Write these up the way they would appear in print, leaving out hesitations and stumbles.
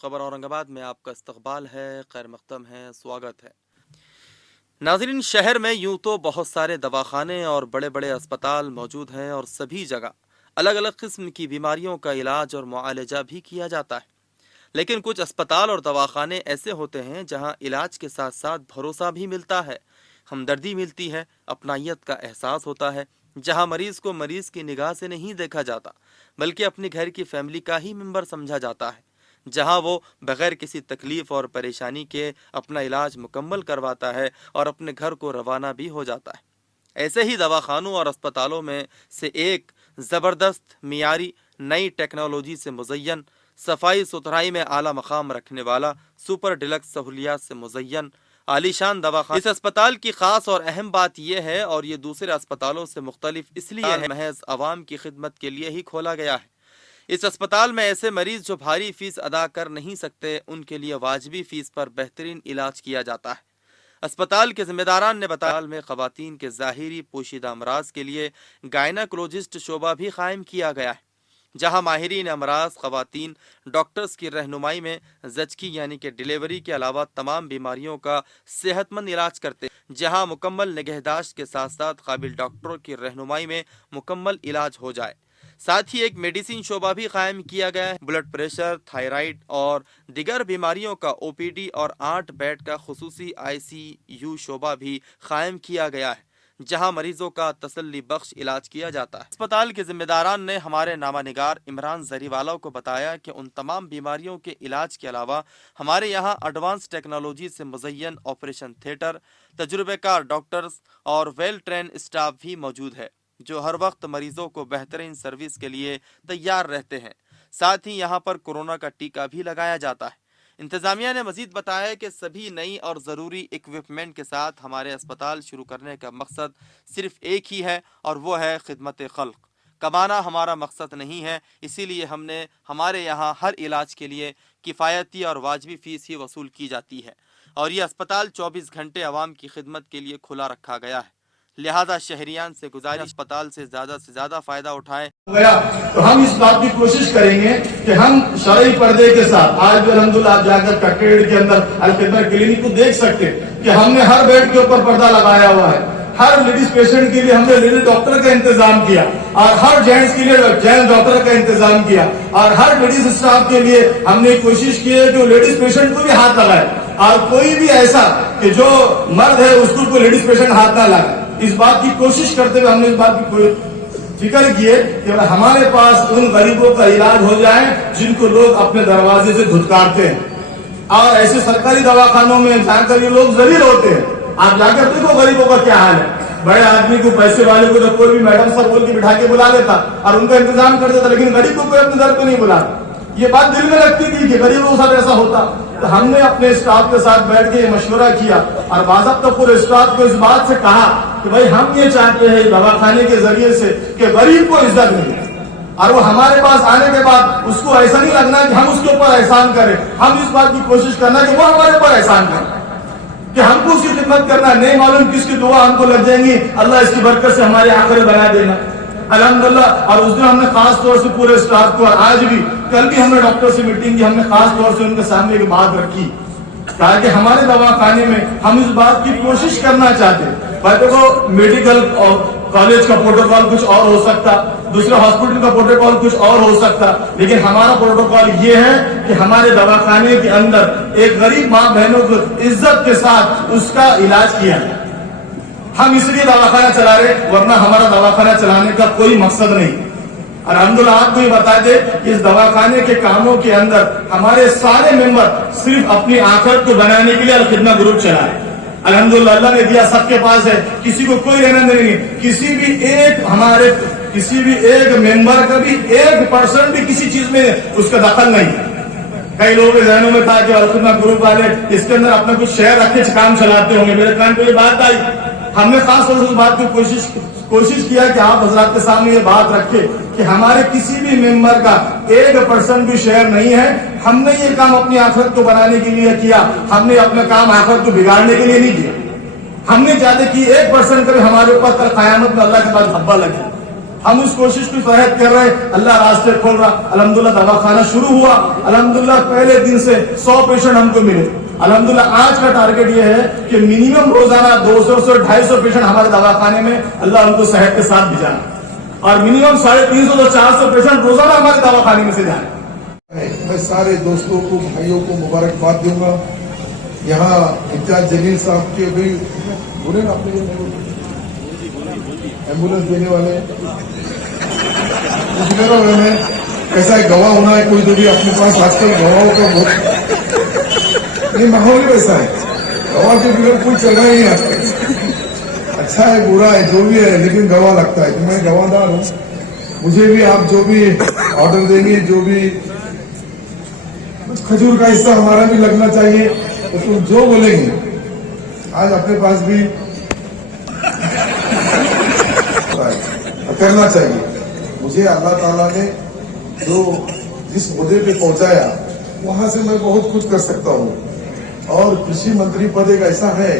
خبر اورنگ میں آپ کا استقبال ہے، خیر مقدم ہے، سواگت ہے۔ ناظرین، شہر میں یوں تو بہت سارے دواخانے اور بڑے بڑے اسپتال موجود ہیں اور سبھی جگہ الگ الگ قسم کی بیماریوں کا علاج اور معالجہ بھی کیا جاتا ہے، لیکن کچھ اسپتال اور دواخانے ایسے ہوتے ہیں جہاں علاج کے ساتھ ساتھ بھروسہ بھی ملتا ہے، ہمدردی ملتی ہے، اپنائیت کا احساس ہوتا ہے، جہاں مریض کو مریض کی نگاہ سے نہیں دیکھا جاتا بلکہ اپنے گھر کی فیملی کا ہی ممبر سمجھا جاتا ہے، جہاں وہ بغیر کسی تکلیف اور پریشانی کے اپنا علاج مکمل کرواتا ہے اور اپنے گھر کو روانہ بھی ہو جاتا ہے۔ ایسے ہی دواخانوں اور اسپتالوں میں سے ایک زبردست، معیاری، نئی ٹیکنالوجی سے مزین، صفائی ستھرائی میں اعلیٰ مقام رکھنے والا، سپر ڈیلکس سہولیات سے مزین عالی شان دواخانہ۔ اس اسپتال کی خاص اور اہم بات یہ ہے، اور یہ دوسرے اسپتالوں سے مختلف اس لیے ہے، محض عوام کی خدمت کے لیے ہی کھولا گیا ہے۔ اس اسپتال میں ایسے مریض جو بھاری فیس ادا کر نہیں سکتے، ان کے لیے واجبی فیس پر بہترین علاج کیا جاتا ہے۔ اسپتال کے ذمہ داران نے بتایا میں خواتین کے ظاہری پوشیدہ امراض کے لیے گائناکولوجسٹ شعبہ بھی قائم کیا گیا ہے، جہاں ماہرین امراض خواتین ڈاکٹرز کی رہنمائی میں زچگی یعنی کہ ڈیلیوری کے علاوہ تمام بیماریوں کا صحت مند علاج کرتے ہیں، جہاں مکمل نگہداشت کے ساتھ ساتھ قابل ڈاکٹروں کی رہنمائی میں مکمل علاج ہو جائے۔ ساتھ ہی ایک میڈیسن شعبہ بھی قائم کیا گیا ہے، بلڈ پریشر، تھائرائیڈ اور دیگر بیماریوں کا او پی ڈی اور 8 بیڈ کا خصوصی آئی سی یو شعبہ بھی قائم کیا گیا ہے، جہاں مریضوں کا تسلی بخش علاج کیا جاتا ہے۔ اسپتال کے ذمہ داران نے ہمارے نامہ نگار عمران زری والا کو بتایا کہ ان تمام بیماریوں کے علاج کے علاوہ ہمارے یہاں ایڈوانس ٹیکنالوجی سے مزین آپریشن تھیٹر، تجربہ کار ڈاکٹرز اور ویل ٹرین اسٹاف بھی موجود ہے، جو ہر وقت مریضوں کو بہترین سروس کے لیے تیار رہتے ہیں۔ ساتھ ہی یہاں پر کورونا کا ٹیکہ بھی لگایا جاتا ہے۔ انتظامیہ نے مزید بتایا کہ سبھی نئی اور ضروری اکوپمنٹ کے ساتھ ہمارے اسپتال شروع کرنے کا مقصد صرف ایک ہی ہے، اور وہ ہے خدمت خلق۔ کمانا ہمارا مقصد نہیں ہے، اسی لیے ہم نے ہمارے یہاں ہر علاج کے لیے کفایتی اور واجبی فیس ہی وصول کی جاتی ہے، اور یہ اسپتال 24 گھنٹے عوام کی خدمت کے لیے کھلا رکھا گیا ہے۔ لہذا شہریان سے گزارش اسپتال سے زیادہ فائدہ اٹھائیں۔ تو ہم اس بات کی کوشش کریں گے کہ ہم شرعی پردے کے ساتھ، آج بھی الحمدللہ آپ جا کر ککیڑ کے اندر الخدمت کلینک کو دیکھ سکتے کہ ہم نے ہر بیڈ کے اوپر پردہ لگایا ہوا ہے، ہر لیڈیز پیشنٹ کے لیے ہم نے لیڈیز ڈاکٹر کا انتظام کیا، اور ہر جینٹس کے لیے جینٹس ڈاکٹر کا انتظام کیا، اور ہر لیڈیز اسٹاف کے لیے ہم نے کوشش کی ہے کہ وہ لیڈیز پیشنٹ کو بھی ہاتھ لگائے، اور کوئی بھی ایسا کہ جو مرد ہے اس کو کوئی لیڈیز پیشنٹ ہاتھ نہ لگائے۔ اس بات کی کوشش کرتے ہوئے ہم نے اس بات کی فکر کی ہے کہ ہمارے پاس ان غریبوں کا علاج ہو جائے جن کو لوگ اپنے دروازے سے دھتکارتے ہیں، اور ایسے سرکاری دواخانوں میں جا کر یہ لوگ ذلیل ہوتے ہیں۔ آپ جا کر دیکھو غریبوں کا کیا حال ہے، بڑے آدمی کو، پیسے والے کو تو کوئی بھی میڈم سر بول کے بٹھا کے بلا لیتا اور ان کا انتظام کر دیتا، لیکن غریب کو کوئی اپنے در پہ نہیں بلاتا۔ یہ بات دل میں لگتی تھی کہ غریبوں کے ساتھ ایسا ہوتا، تو ہم نے اپنے اسٹاف کے ساتھ بیٹھ کے یہ مشورہ کیا، اور باضابطہ پورے اسٹاف کو اس بات سے کہا کہ بھائی ہم یہ چاہتے ہیں دواخانے کے ذریعے سے کہ غریب کو عزت ملے، اور وہ ہمارے پاس آنے کے بعد اس کو ایسا نہیں لگنا کہ ہم اس کے اوپر احسان کریں، ہم اس بات کی کوشش کرنا کہ وہ ہمارے اوپر احسان کریں، کہ ہم کو اس کی خدمت کرنا، نہیں معلوم کس کی دعا ہم کو لگ جائیں گی، اللہ اس کی برکت سے ہماری آخرت بنا دینا الحمدللہ۔ اور اس دن ہم نے خاص طور سے پورے اسٹاف کو، اور آج بھی، کل بھی ہم نے ڈاکٹر سے میٹنگ کی، ہم نے خاص طور سے ان کے سامنے ایک بات رکھی تاکہ ہمارے دواخانے میں ہم اس بات کی کوشش کرنا چاہتے ہیں۔ بھائی دیکھو، میڈیکل اور کالج کا پروٹوکول کچھ اور ہو سکتا، دوسرے ہاسپٹل کا پروٹوکول کچھ اور ہو سکتا، لیکن ہمارا پروٹوکول یہ ہے کہ ہمارے دواخانے کے اندر ایک غریب ماں بہنوں کو عزت کے ساتھ اس کا علاج کیا ہے۔ ہم اس لیے دواخانہ چلا رہے، ورنہ ہمارا دواخانہ چلانے کا کوئی مقصد نہیں۔ الحمدللہ آپ کو یہ بتا دے کہ اس دواخانے کے کاموں کے اندر ہمارے سارے ممبر صرف اپنی آخرت کو بنانے کے لیے الخدمہ گروپ چلا ہے۔ الحمدللہ اللہ نے دیا، سب کے پاس ہے، کسی کو کوئی رہنا نہیں ہے، کسی بھی ایک ممبر کا بھی 1% بھی کسی چیز میں اس کا دخل نہیں۔ کئی لوگوں کے ذہنوں میں تھا کہ الخدمہ گروپ والے اس کے اندر اپنا کچھ شیئر رکھ کے کام چلاتے ہوں گے، میرے کان پہ یہ بات آئی، ہم نے خاص طور سے اس بات کی کوشش کیا کہ آپ حضرات کے سامنے یہ بات رکھے کہ ہمارے کسی بھی ممبر کا 1% بھی شیئر نہیں ہے۔ ہم نے یہ کام اپنی آخرت کو بنانے کے لیے کیا، ہم نے اپنا کام آخرت کو بگاڑنے کے لیے نہیں کیا۔ ہم نے چاہتے کہ 1% کا بھی ہمارے اوپر کل قیامت میں اللہ کے پاس دھبا لگے. ہم اس کوشش کی فہرست کر رہے ہیں, اللہ راستے کھول رہا. الحمدللہ دوا خانہ شروع ہوا, الحمدللہ پہلے دن سے 100 پیشنٹ ہم کو ملے. الحمدللہ آج کا ٹارگٹ یہ ہے کہ منیمم روزانہ 200 سے 250 پیشنٹ ہمارے دوا خانے میں اللہ ان کو صحت کے ساتھ بھیجانا, اور منیمم 350 سے 400 پیشنٹ روزانہ ہمارے دوا خانے میں سے جائیں. میں سارے دوستوں کو, بھائیوں کو مبارکباد دوں گا. یہاں امتیاز جلیل صاحب کے بھی بولے نا, آپ نے ایمبولینس دینے والے میں ایسا ہے, گواہ ہونا ہے کوئی تو بھی اپنے پاس. آج کل گواہوں کا بہت یہ ماحول ہی ویسا ہے, گواہ کے بغیر کوئی چل رہا ہی نہیں آج کل. اچھا ہے برا ہے جو بھی ہے, لیکن گواہ لگتا ہے. تو میں گواہدار ہوں. مجھے بھی آپ جو بھی آرڈر دیں گے, جو بھی کچھ کھجور کا حصہ ہمارا بھی لگنا چاہیے. تو تم جو بولیں گے آج اپنے پاس بھی کرنا چاہیے. مجھے اللہ تعالیٰ نے جو جس عہدے پہ پہنچایا وہاں سے میں بہت کچھ کر سکتا ہوں. اور کرشی منتری پد ایک ایسا ہے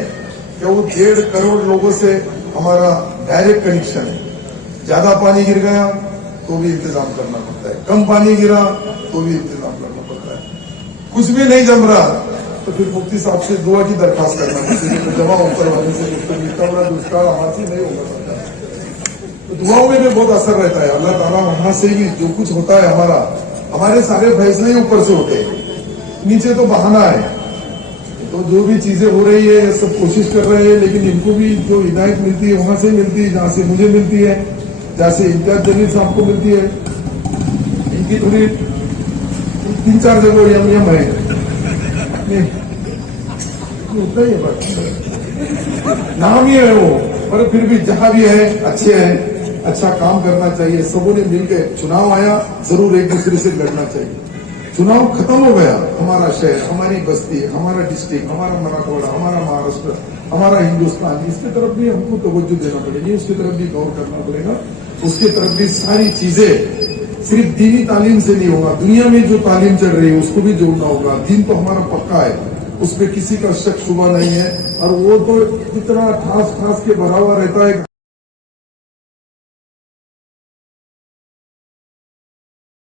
کہ وہ 1.5 کروڑ لوگوں سے ہمارا ڈائریکٹ کنیکشن ہے. زیادہ پانی گر گیا تو بھی انتظام کرنا پڑتا ہے, کم پانی گرا تو بھی انتظام کرنا پڑتا ہے. کچھ بھی نہیں جم رہا تو پھر مفتی صاحب سے دعا کی درخواست کرنا, جمع اوپر ہونے سے اتنا بڑا دشکار ہمارے سے نہیں ہوگا سکتا. تو دعاؤں میں بھی بہت اثر رہتا ہے. اللہ تعالیٰ وہاں سے بھی جو کچھ ہوتا ہے ہمارا, ہمارے سارے فیصلے ہی اوپر سے ہوتے ہیں, نیچے تو بہانہ ہے. تو جو بھی چیزیں ہو رہی ہے سب کوشش کر رہے ہیں, لیکن ان کو بھی جو ہدایت ملتی ہے وہاں سے ملتی ہے, جہاں سے مجھے ملتی ہے, جہاں سے امتیاز جلیل صاحب کو ملتی ہے. ان کی تھوڑی 3-4 جگہ یم ہے, اتنا ہی ہے, نام ہی ہے وہ, پر پھر بھی جہاں بھی ہے اچھے ہیں, اچھا کام کرنا چاہیے. سبوں نے مل کے چناؤ آیا, ضرور ایک دوسرے سے لڑنا چاہیے. چناؤ ختم ہو گیا, ہمارا شہر, ہماری بستی, ہمارا ڈسٹرکٹ, ہمارا مراٹھواڑہ, ہمارا مہاراشٹر, ہمارا ہندوستان, اس کی طرف بھی ہم کو توجہ دینا پڑے گی, اس کی طرف بھی غور کرنا پڑے گا. اس کی طرف بھی ساری چیزیں صرف دینی تعلیم سے نہیں ہوگا, دنیا میں جو تعلیم چل رہی ہے اس کو بھی جوڑنا ہوگا. دین تو ہمارا پکا ہے, اس پہ کسی کا شک شبہ نہیں ہے, اور وہ تو اتنا ٹھاس ٹھاس کے بھرا ہوا رہتا ہے.